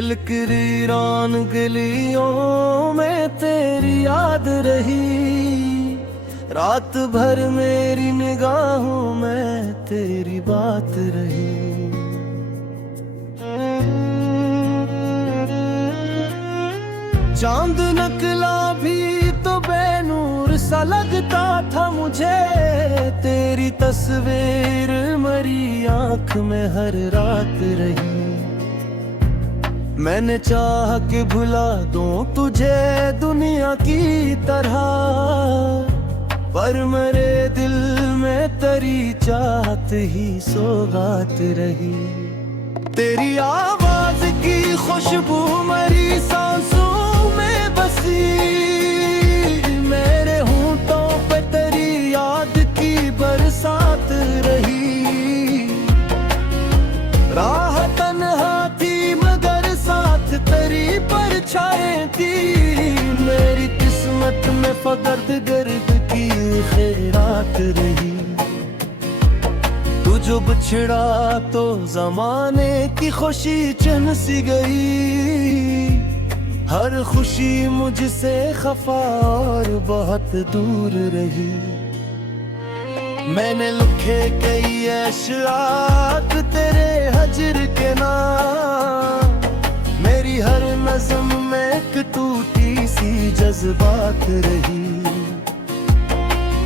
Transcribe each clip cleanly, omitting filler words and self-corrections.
दिल की वीरान गलियों में तेरी याद रही, रात भर मेरी निगाहों में तेरी बात रही। चांद निकला भी तो बेनूर सा लगता था मुझे, तेरी तस्वीर मरी आंख में हर रात रही। मैंने चाह के भुला दूं तुझे दुनिया की तरह, पर मेरे दिल में तेरी चाहत ही सौगात रही। तेरी आवाज की खुशबू मेरी सांसों में बसी, मेरे होंठों पे तेरी याद की बरसात रही। राह तन्हा थी मगर साथ तेरी परछाएं थी, मेरी किस्मत में फकत गर्द की खैरात रही। तू जो बिछड़ा तो जमाने की खुशी चन सी गई, हर खुशी मुझसे खफा और बहुत दूर रही। मैंने लिखे कई अशआक तेरे हजर के नाम, मेरी हर नज़्म में एक टूटी सी जज्बात रही।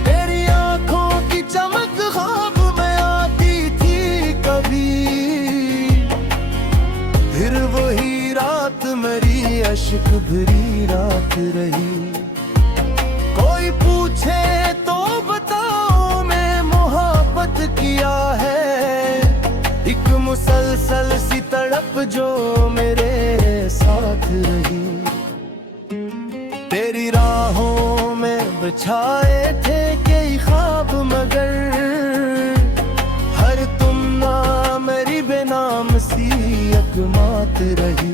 तेरी आंखों की चमक ख्वाब में आती थी कभी, फिर वही रात मेरी अश्क भरी रात रही। कोई पूछे तो बताओ मैं मोहब्बत किया है, एक मुसलसल सी तड़प जो मेरे साथ रही। तेरी राहों में बिछाए थे कई ख्वाब मगर, हर तुम ना मेरी बेनाम सी अकमात रही।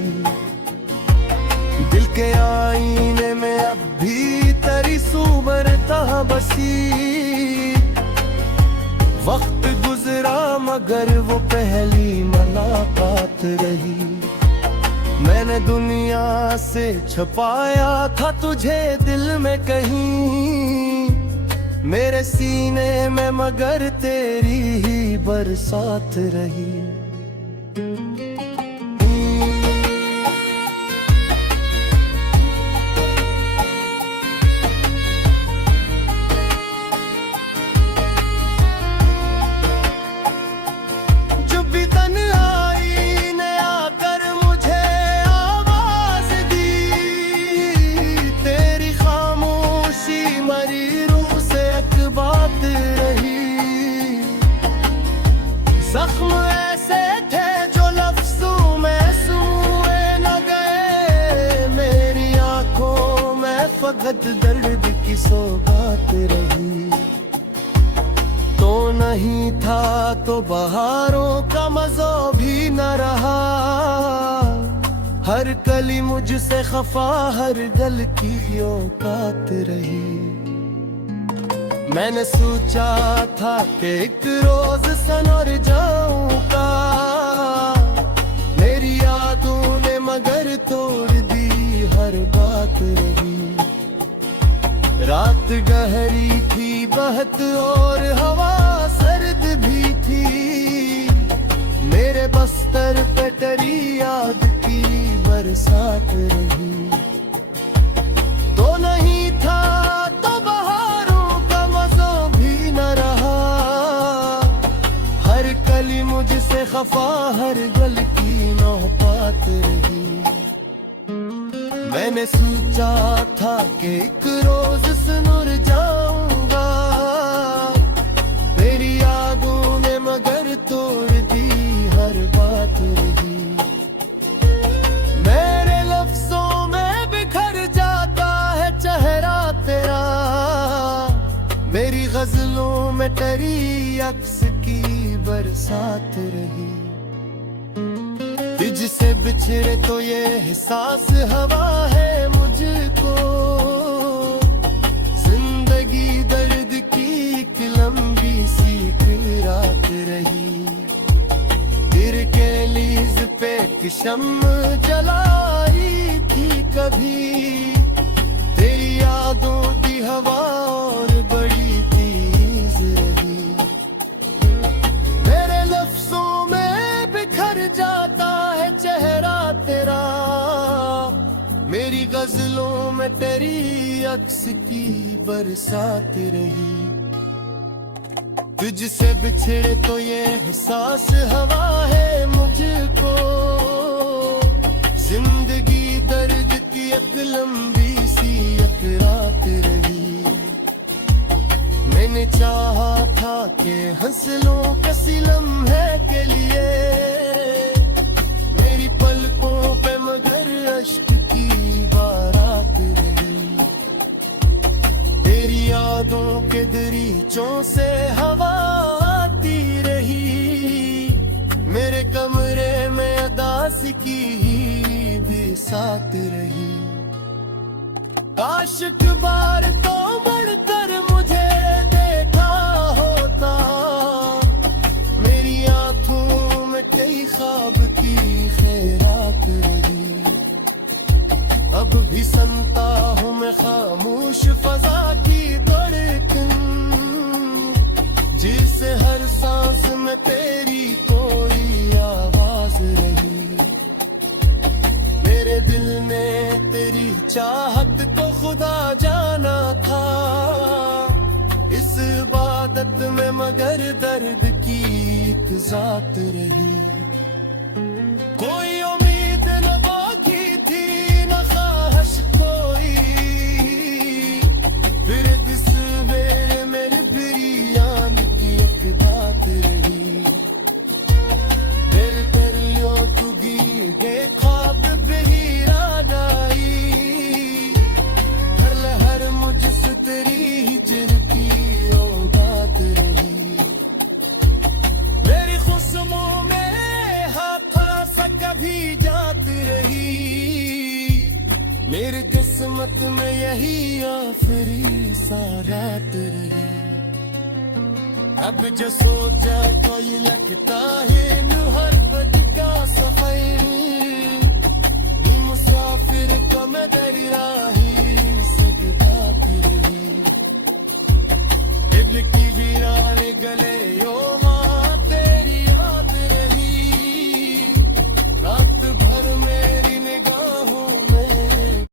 दिल के आईने में अब भी तेरी सूरत बसी, वक्त गुजरा मगर वो पहली मुलाकात रही। मैंने दुनिया से छुपाया था तुझे दिल में कहीं, मेरे सीने में मगर तेरी ही बरसात रही। जख्म ऐसे थे जो लफ्ज़ों में सूए न गए, मेरी आंखों में फकत दर्द की सौगात रही। तो नहीं था तो बहारों का मज़ा भी न रहा, हर कली मुझसे खफा हर गल की औकात रही। मैंने सोचा था कि एक रोज सनर जाऊंगा, मेरी यादों ने मगर तोड़ दी हर बात रही। रात गहरी थी बहत और हवा सर्द भी थी, मेरे बस्तर पे तेरी याद की बरसात रही। तो नहीं था मुझसे खफा हर गल की नौबत रही। मैंने सोचा था कि एक रोज सुनुर जाऊंगा, तेरी यादों ने मगर तोड़ दी हर बात रही। मेरे लफ्जों में बिखर जाता है चेहरा तेरा, मेरी गजलों में तेरी अक्स की बरसात रही। तुझसे बिछड़े तो ये एहसास हवा है मुझको, जिंदगी दर्द की एक लंबी सी रात रही। दिल के लीज पे एक शम्म जलाई थी कभी, तेरी यादों की हवा और बड़ी तेज रही। मेरे लफ्जों में बिखर जाता है चेहरा तेरा, मेरी गजलों में तेरी अक्स की बरसात रही। तुझसे बिछड़े तो ये एहसास हवा है मुझको, जिंदगी दर्द की एक लंबी सी एक रात रही। मैंने चाहा था कि हंस लूं किसी लम्हे के लिए, मेरी पलकों पे मगर अश्क की बारात रही। तेरी यादों के दरीचों से हवा आती रही, मेरे कमरे में अदासी की ही भी साथ रही। काश एक बार तो बढ़कर मुझे देखा होता, मेरी आंखों में कई ख्वाब की खैरात रही। अब भी सुनता हूँ मैं खामोश फजा की धड़कन, जिससे हर सांस में तेरी कोई आवाज रही। मेरे दिल ने तेरी चाहत को खुदा जाना था, इस इबादत में मगर दर्द की एक जात रही। कोई उम्मीद न बाकी थी न ख्वाहिश कोई, फिर जिस वेरे मेरे बिरियान की एक बात रही। दिल कर लियो तू गे ख्वाब बहिरा जाई, हर लहर मुझसे तेरी हिजर की ओ बात रही। मेरी खुशबू में हाथा सा कभी जात रही, मेरी किस्मत में यही आखिरी सारात रही। अब जो सोचा कोई लगता है न हर पद का सफर, मुसाफिर का